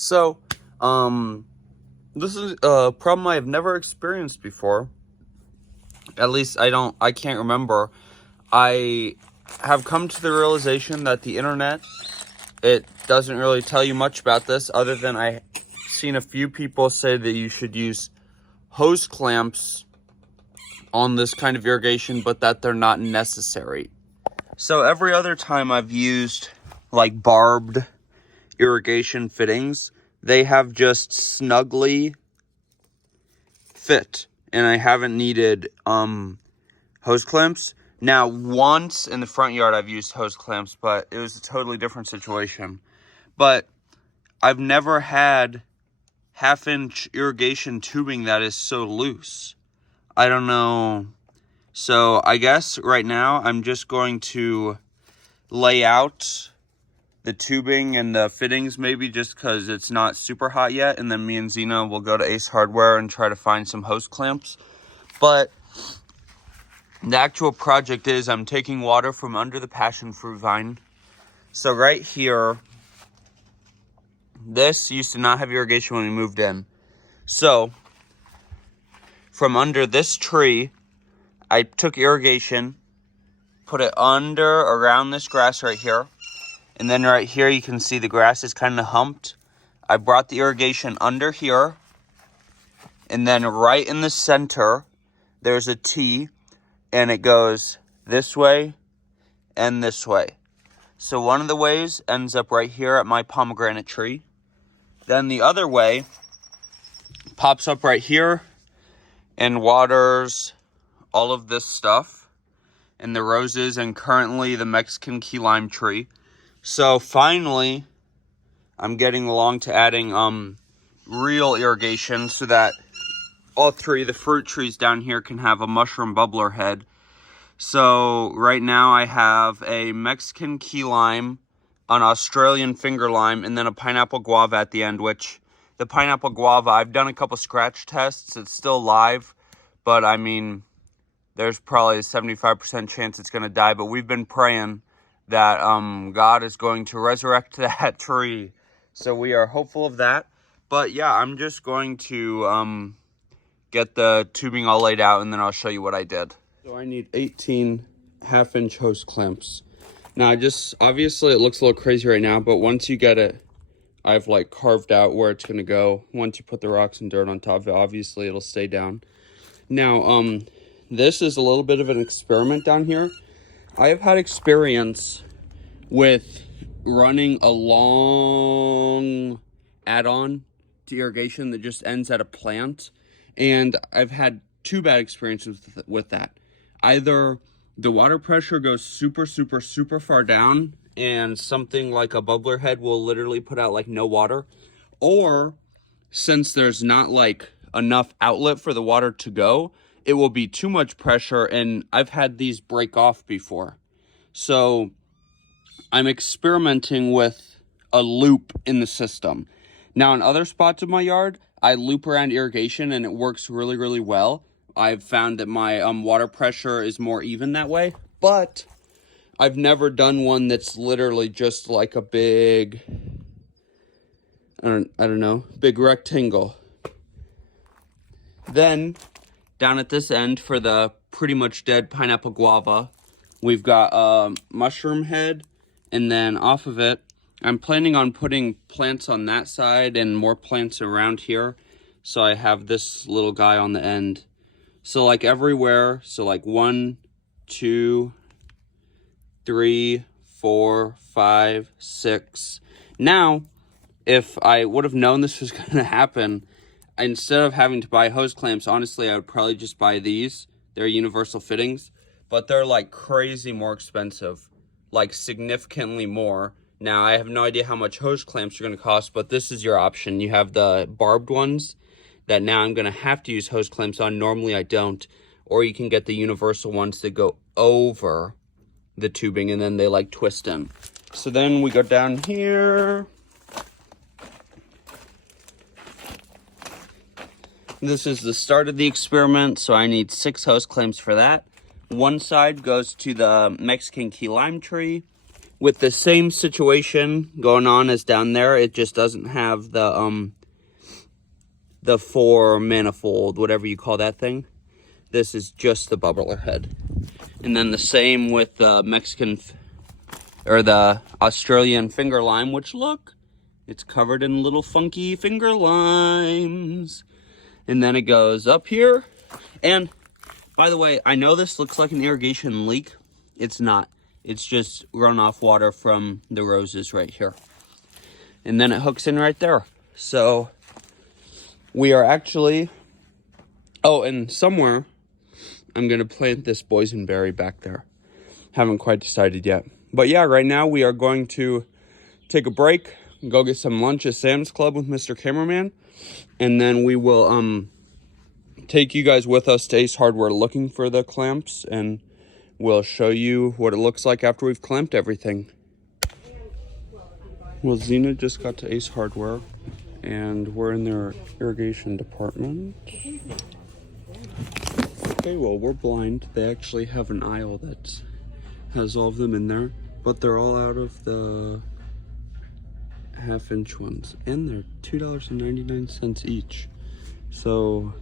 So, this is a problem I have never experienced before. At least I can't remember. I have come to the realization that the internet, it doesn't really tell you much about this other than I've seen a few people say that you should use hose clamps on this kind of irrigation, but that they're not necessary. So every other time I've used like barbed irrigation fittings, they have just snugly fit, and I haven't needed hose clamps. Now, once in the front yard I've used hose clamps, but it was a totally different situation. But I've never had half-inch irrigation tubing that is so loose. I don't know. So I guess right now I'm just going to lay out the tubing and the fittings, maybe just because it's not super hot yet, and then me and Zena will go to Ace Hardware and try to find some hose clamps. But the actual project is I'm taking water from under the passion fruit vine. So right here, this used to not have irrigation when we moved in. So from under this tree, I took irrigation, put it around this grass right here. And then right here, you can see the grass is kind of humped. I brought the irrigation under here. And then right in the center, there's a T. And it goes this way and this way. So one of the ways ends up right here at my pomegranate tree. Then the other way pops up right here and waters all of this stuff. And the roses and currently the Mexican key lime tree. So finally, I'm getting along to adding real irrigation so that all three of the fruit trees down here can have a mushroom bubbler head. So right now I have a Mexican key lime, an Australian finger lime, and then a pineapple guava at the end, which the pineapple guava, I've done a couple scratch tests. It's still live, but I mean, there's probably a 75% chance it's going to die, but we've been praying that God is going to resurrect that tree. So we are hopeful of that. But yeah, I'm just going to get the tubing all laid out, and then I'll show you what I did. So I need 18 half-inch hose clamps. Now, obviously it looks a little crazy right now, but once you get it, I've like carved out where it's going to go. Once you put the rocks and dirt on top of it, obviously it'll stay down. Now, this is a little bit of an experiment down here. I have had experience with running a long add-on to irrigation that just ends at a plant. And I've had two bad experiences with that. Either the water pressure goes super, super, super far down and something like a bubbler head will literally put out like no water. Or since there's not like enough outlet for the water to go, it will be too much pressure, and I've had these break off before. So I'm experimenting with a loop in the system. Now, in other spots of my yard, I loop around irrigation and it works really, really well. I've found that my water pressure is more even that way, but I've never done one that's literally just like a big, I don't know, big rectangle. Then down at this end for the pretty much dead pineapple guava, we've got a mushroom head, and then off of it, I'm planning on putting plants on that side and more plants around here. So I have this little guy on the end. So like everywhere, so like 1, 2, 3, 4, 5, 6. Now, if I would have known this was going to happen, instead of having to buy hose clamps, honestly, I would probably just buy these. They're universal fittings, but they're like crazy more expensive, like significantly more. Now, I have no idea how much hose clamps are going to cost, but this is your option. You have the barbed ones that now I'm going to have to use hose clamps on. Normally, I don't. Or you can get the universal ones that go over the tubing, and then they like twist in. So then we go down here. This is the start of the experiment, so I need 6 hose clamps for that. One side goes to the Mexican key lime tree. with the same situation going on as down there. It just doesn't have the 4 manifold, whatever you call that thing. This is just the bubbler head. And then the same with the the Australian finger lime, which look, it's covered in little funky finger limes. And then it goes up here. And by the way, I know this looks like an irrigation leak. It's not. It's just runoff water from the roses right here. And then it hooks in right there. So we are actually, oh, and somewhere I'm going to plant this boysenberry back there. Haven't quite decided yet. But yeah, right now we are going to take a break and go get some lunch at Sam's Club with Mr. Cameraman. And then we will take you guys with us to Ace Hardware looking for the clamps. And we'll show you what it looks like after we've clamped everything. Well, Zena just got to Ace Hardware. And we're in their irrigation department. Okay, well, we're blind. They actually have an aisle that has all of them in there, but they're all out of the 1/2-inch ones, and they're $2.99 each. So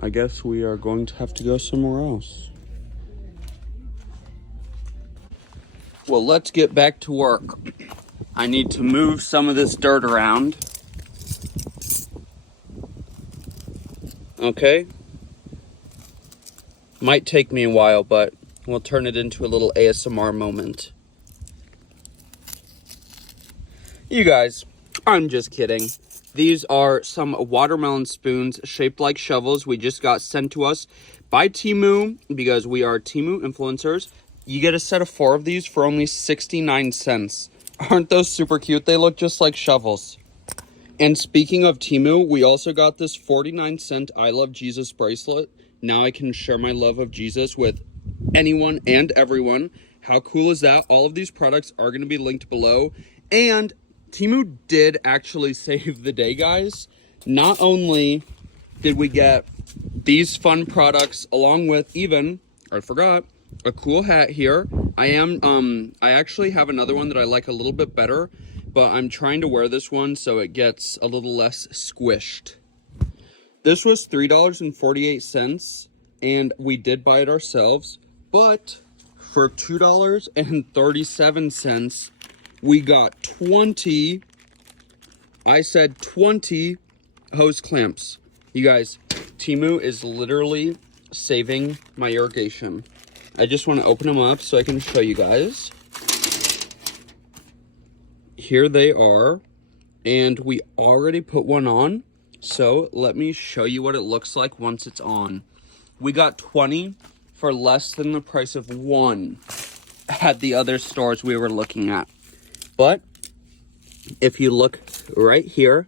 I guess we are going to have to go somewhere else. Well, let's get back to work. I need to move some of this dirt around. Okay. Might take me a while, but we'll turn it into a little ASMR moment. You guys, I'm just kidding. These are some watermelon spoons shaped like shovels. We just got sent to us by Temu because we are Temu influencers. You get a set of 4 of these for only 69 cents. Aren't those super cute? They look just like shovels. And speaking of Temu, we also got this 49-cent I Love Jesus bracelet. Now I can share my love of Jesus with anyone and everyone. How cool is that? All of these products are going to be linked below. And Temu did actually save the day, guys. Not only did we get these fun products along with even, I forgot, a cool hat here. I actually have another one that I like a little bit better, but I'm trying to wear this one so it gets a little less squished. This was $3.48, and we did buy it ourselves, but for $2.37, we got 20 hose clamps. You guys, Temu is literally saving my irrigation. I just want to open them up so I can show you guys. Here they are, and we already put one on. So let me show you what it looks like once it's on. We got 20 for less than the price of 1 at the other stores we were looking at. But if you look right here,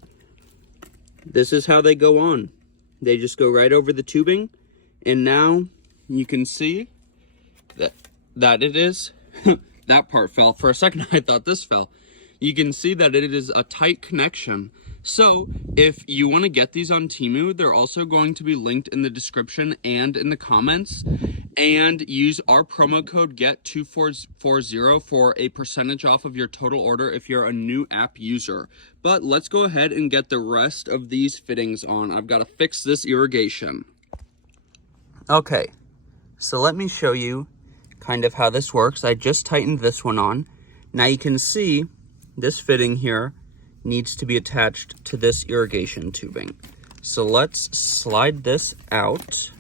this is how they go on. They just go right over the tubing. And now you can see that it is, that part fell. For a second, I thought this fell. You can see that it is a tight connection. So if you want to get these on Temu, they're also going to be linked in the description and in the comments. And use our promo code GET2440 for a percentage off of your total order if you're a new app user. But let's go ahead and get the rest of these fittings on. I've got to fix this irrigation. Okay, so let me show you kind of how this works. I just tightened this one on. Now you can see this fitting here needs to be attached to this irrigation tubing. So let's slide this out.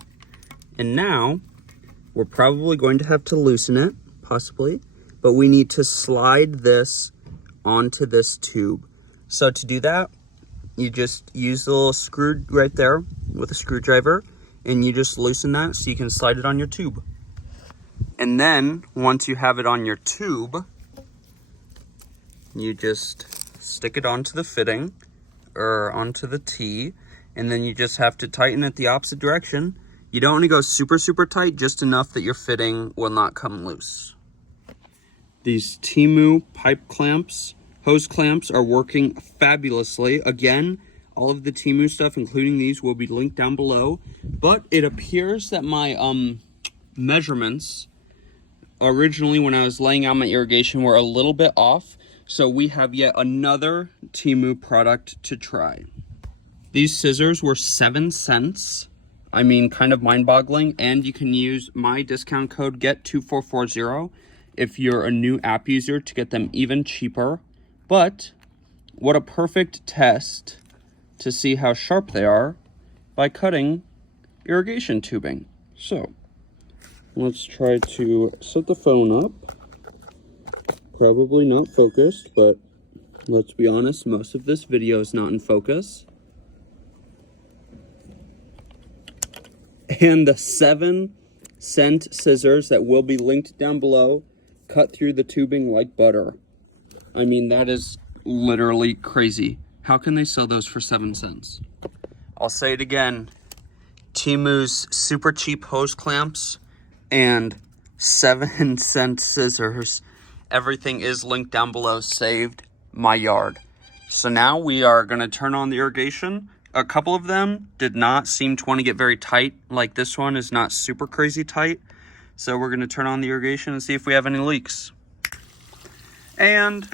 And now we're probably going to have to loosen it, possibly, but we need to slide this onto this tube. So to do that, you just use the little screw right there with a screwdriver, and you just loosen that so you can slide it on your tube. And then once you have it on your tube, you just stick it onto the fitting or onto the T, and then you just have to tighten it the opposite direction. You don't want to go super, super tight, just enough that your fitting will not come loose. These Temu pipe clamps, hose clamps, are working fabulously. Again, all of the Temu stuff, including these, will be linked down below. But it appears that my measurements originally when I was laying out my irrigation were a little bit off. So we have yet another Temu product to try. These scissors were 7 cents. I mean, kind of mind-boggling. And you can use my discount code GET2440 if you're a new app user to get them even cheaper. But what a perfect test to see how sharp they are by cutting irrigation tubing. So let's try to set the phone up. Probably not focused, but let's be honest, most of this video is not in focus. And the 7-cent scissors that will be linked down below cut through the tubing like butter. I mean, that is literally crazy. How can they sell those for 7 cents? I'll say it again. Temu's super cheap hose clamps and 7-cent scissors. Everything is linked down below. Saved my yard. So now we are going to turn on the irrigation. A couple of them did not seem to want to get very tight. Like this one is not super crazy tight. So we're going to turn on the irrigation and see if we have any leaks. And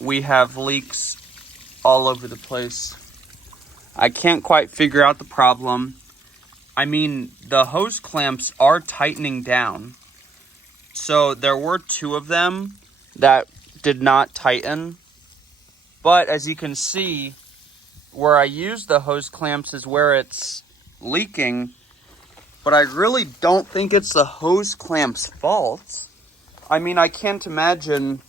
we have leaks all over the place. I can't quite figure out the problem. I mean, the hose clamps are tightening down. So there were 2 of them that did not tighten. But as you can see, where I used the hose clamps is where it's leaking. But I really don't think it's the hose clamps' fault. I mean, I can't imagine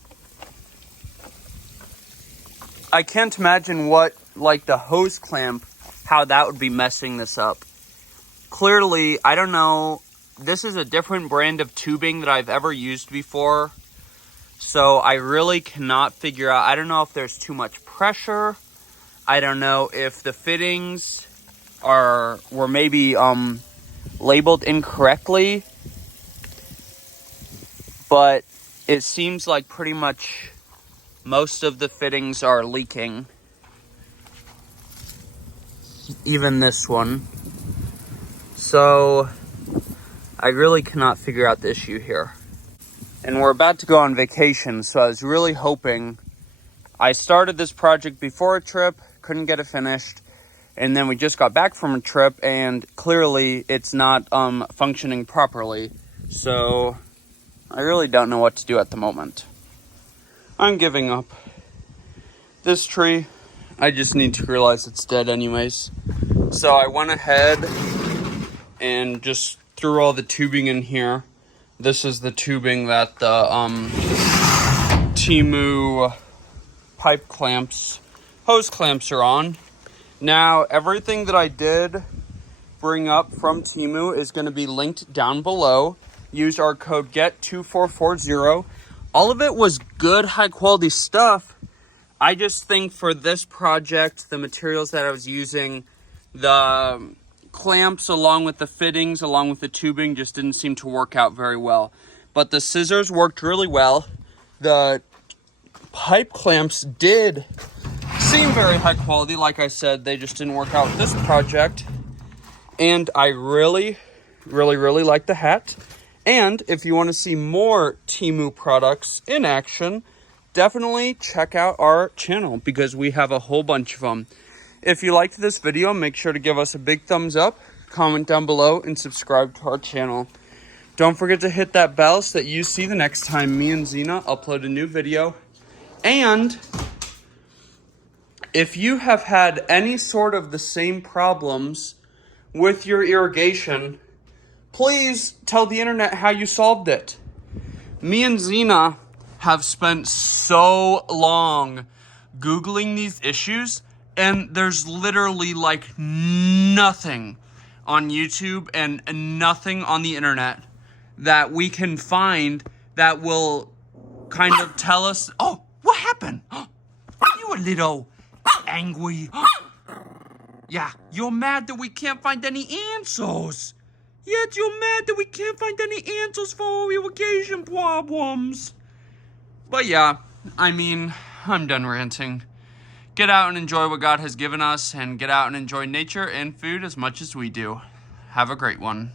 what, like, the hose clamp, how that would be messing this up. Clearly, I don't know. This is a different brand of tubing that I've ever used before. So I really cannot figure out. I don't know if there's too much pressure. I don't know if the fittings were maybe labeled incorrectly. But it seems like pretty much most of the fittings are leaking. Even this one. So I really cannot figure out the issue here. And we're about to go on vacation, so I was really hoping. I started this project before a trip, couldn't get it finished, and then we just got back from a trip, and clearly it's not functioning properly. So I really don't know what to do at the moment. I'm giving up. This tree, I just need to realize it's dead anyways. So I went ahead and just threw all the tubing in here. This is the tubing that the Temu pipe clamps, hose clamps are on. Now, everything that I did bring up from Temu is going to be linked down below. Use our code GET2440. All of it was good, high quality stuff. I just think for this project, the materials that I was using, the clamps along with the fittings, along with the tubing, just didn't seem to work out very well. But the scissors worked really well. The pipe clamps did seem very high quality. Like I said, they just didn't work out with this project. And I really like the hat. And if you want to see more Temu products in action, definitely check out our channel because we have a whole bunch of them. If you liked this video, make sure to give us a big thumbs up, comment down below, and subscribe to our channel. Don't forget to hit that bell so that you see the next time me and Zena upload a new video. And if you have had any sort of the same problems with your irrigation, please tell the internet how you solved it. Me and Zena have spent so long Googling these issues, and there's literally like nothing on YouTube and nothing on the internet that we can find that will kind of tell us, oh, what happened? Are you a little angry? Yeah, you're mad that we can't find any answers. Yet you're mad that we can't find any answers for our irrigation problems. But yeah, I mean, I'm done ranting. Get out and enjoy what God has given us, and get out and enjoy nature and food as much as we do. Have a great one.